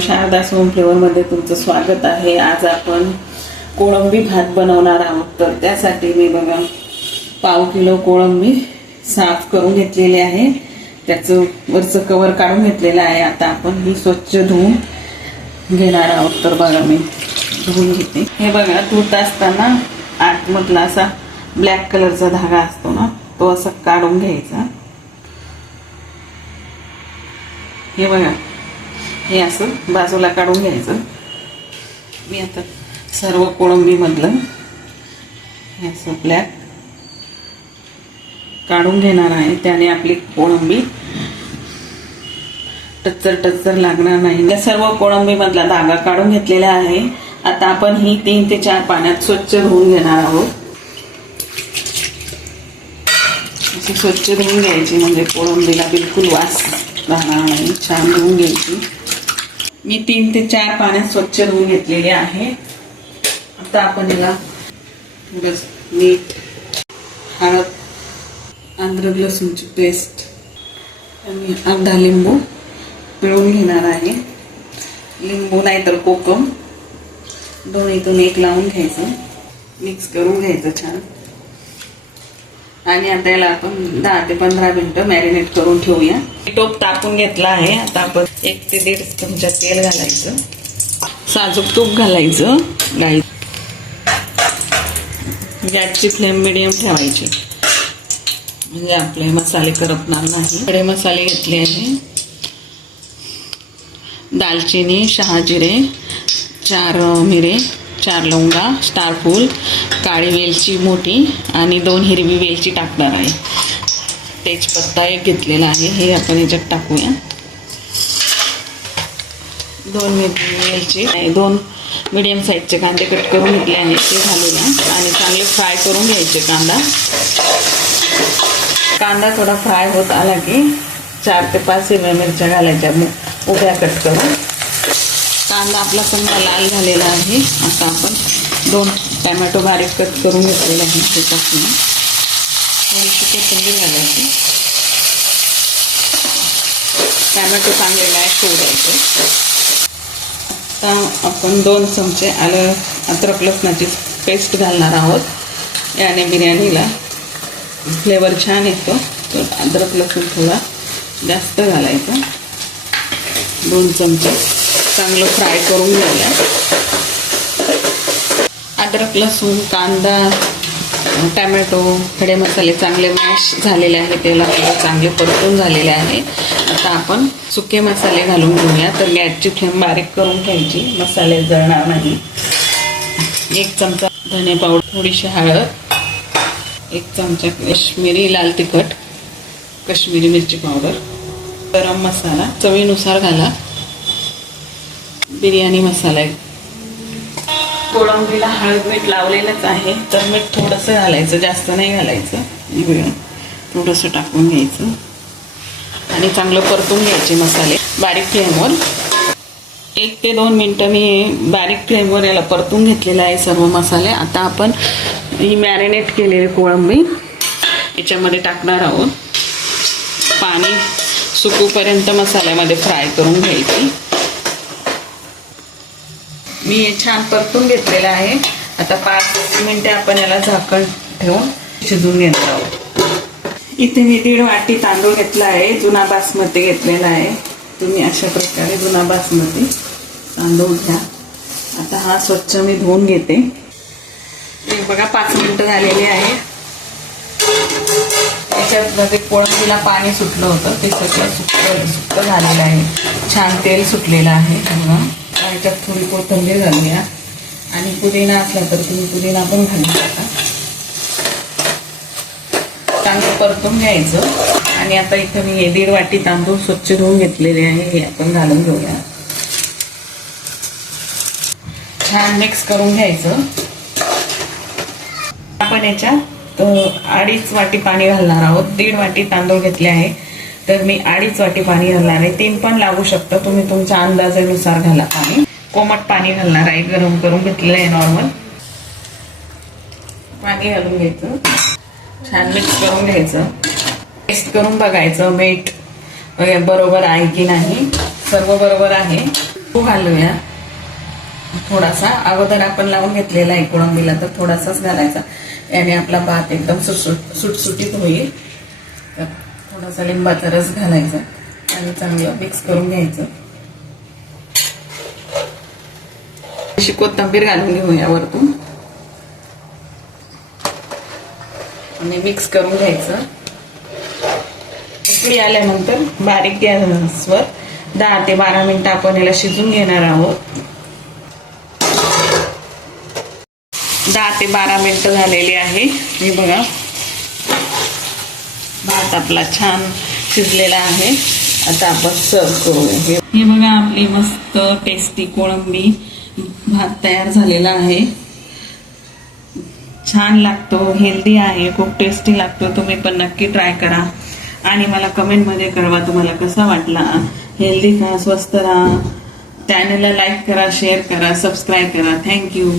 शारदा सोम फ्लेवरमध्ये तुमचं स्वागत आहे. आज आपण कोळंबी भात बनवणार आहोत. तर त्यासाठी मी बघा पाव किलो कोळंबी साफ करून घेतलेली आहे. त्याचं वरचं कवर काढून घेतलेलं आहे. आता आपण ही स्वच्छ धुवून घेणार आहोत. तर बघा मी धुवून घेते. हे बघा धुत असताना आतमधला असा ब्लॅक कलरचा धागा असतो ना तो असा काढून घ्यायचा. हे बघा हे असं बाजूला काढून घ्यायचं. मी आता सर्व कोळंबीमधलं हे असं ब्लॅक काढून घेणार आहे. त्याने आपली कोळंबी टच्चर टच्चर लागणार नाही. या सर्व कोळंबीमधला धागा काढून घेतलेला आहे. आता आपण ही तीन ते चार पाण्यात स्वच्छ धुवून घेणार आहोत. अशी स्वच्छ धुवून घ्यायची म्हणजे कोळंबीला बिलकुल वास राहणार नाही. छान धुवून घ्यायची. मी तीन ते चार पाण्यात स्वच्छ धुवून घेतलेले आहे. आता आपण याला बस मीठ हळद अद्रक लसूणची पेस्ट आणि अर्धा लिंबू पिळून घेणार आहे. लिंबू नाहीतर कोकम. दोन्हीतून एक लावून घ्यायचं. मिक्स करून घ्यायचं छान. आणि आता याला आपण दहा ते पंधरा मिनिटं मॅरिनेट करून ठेवूया. टोप तापून घेतला आहे. आता आपण एक ते दीड चमचा तेल घालायचं. साजूक तूप घालायचं. गाई गॅसची फ्लेम मिडियम ठेवायची. म्हणजे आपले मसाले करपणार नाही. इकडे मसाले घेतले आहे. दालचिनी शहाजिरे चार मिरे चार लवंगा स्टारफूल काळी वेलची मोठी आणि दोन हिरवी वेलची टाकणार आहे. तेजपत्ता एक घेतलेला आहे हे आपण याच्यात टाकूया. दोन वेलची आणि दोन मिडियम साईजचे कांदे कट करून घेतले आहेत ते घालूया आणि चांगले फ्राय करून घ्यायचे कांदा. कांदा थोडा फ्राय होत आला की चार ते पाच हिरव्या मिरच्या घालायच्या. मग उभ्या कट करून. कांदा आपला समजा लाल झालेला आहे. आता आपण दोन टॅमॅटो बारीक कट करून घेतलेले आहे त्याच्यापासून थोडीशी कोथिंबीर घालायची. टॅमॅटो कांदेला आहे होऊ आता आपण दोन चमचे आलं अद्रक लसणाची पेस्ट घालणार आहोत. याने बिर्याणीला फ्लेवर छान येतो. तर अद्रक लसूण थोडा जास्त घालायचा. दोन चमचे. चांगलं फ्राय करून घ्यायला अद्रक लसूण कांदा टॅमॅटो खडे मसाले चांगले मॅश झालेले आहे तेलामध्ये चांगले परतून झालेले आहे. आता आपण सुके मसाले घालून घेऊया. तर गॅसची फ्लेम बारीक करून घ्यायची. मसाले जळणार नाही. एक चमचा धने पावडर थोडीशी हळद एक चमचा काश्मीरी लाल तिखट काश्मीरी मिरची पावडर गरम मसाला चवीनुसार घाला. बिर्याणी मसाला आहे. कोळंबीला हळद मीठ लावलेलंच आहे. तर मीठ थोडंसं घालायचं जास्त नाही घालायचं. वेळ थोडंसं टाकून घ्यायचं. आणि चांगलं परतून घ्यायचे मसाले. बारीक फ्लेमवर. एक ते दोन मिनटं मी बारीक फ्लेमवर याला परतून घेतलेलं आहे सर्व मसाले. आता आपण ही मॅरिनेट केलेली कोळंबी याच्यामध्ये टाकणार आहोत. पाणी सुकूपर्यंत मसाल्यामध्ये फ्राय करून घ्यायची. मी छान परतून घेतलेलं आहे. आता पाच मिनटे आपण याला झाकण ठेवून शिजून घेणार आहोत. इथे मी दीड वाटी तांदूळ घेतला आहे जुना बासमती घेतलेला आहे. तुम्ही अशा प्रकारे जुना बासमती तांदूळ घ्या. आता हा स्वच्छ मी धुवून घेते. बघा पाच मिनटं झालेली आहे. त्याच्यात कोळंबीला पाणी सुटलं होतं ते सगळं सुक सुक्त झालेलं आहे. छान तेल सुटलेलं आहे. बघा. याच्यात थोडी कोथंबीर घालूया. आणि पुदिना असला तर तुम्ही पुदिना पण घालू शकता. तांदूळ परतून घ्यायचं. आणि आता इथं मी हे दीड वाटी तांदूळ स्वच्छ धुवून घेतलेले आहे हे आपण घालून घेऊया. छान मिक्स करून घ्यायचं. आपण याच्यात अडीच वाटी पाणी घालणार आहोत. दीड वाटी तांदूळ घेतले आहे. तर मी अडीच वाटी पाणी घालणार आहे. तीन पण लागू शकतं. तुम्ही तुमच्या अंदाजानुसार घाला पाणी. कोमट पाणी घालणार आहे. गरम करून घेतलेलं आहे नॉर्मल पाणी घालून घ्यायचं. छान मिक्स करून घ्यायचं. टेस्ट करून बघायचं. मीठ बरोबर आहे की नाही? सर्व बरोबर आहे. तो घालूया. थोडासा. अगोदर आपण लावून घेतलेला आहे कोळंबीला. तर थोडासाच घालायचा. याने आपला भात एकदम सुटसुट सुटसुटीत होईल. थोडासा लिंबाचा रस घालायचा आणि चांगलं मिक्स करून घ्यायचं. अशी कोथिंबीर घालून घेऊया वरतून. आणि मिक्स करून घ्यायचं. उकळी आल्यानंतर बारीक गॅसवर दहा ते बारा मिनिटं आपण याला शिजून घेणार आहोत. दहा ते बारा मिनिटं झालेली आहे. हे बघा. भात आपला छान शिजलेला आहे. आता आपण सर्व करूया. हे- बघा आपली मस्त टेस्टी कोळंबी भात तयार झालेला आहे. छान लागतो हेल्दी आहे खूप टेस्टी लागतो. तुम्ही पण नक्की ट्राय करा. आणि मला कमेंटमध्ये कळवा तुम्हाला कसा वाटला. हेल्दी खा स्वस्त राहा. चॅनलला लाईक करा शेअर करा सबस्क्राईब करा. थँक्यू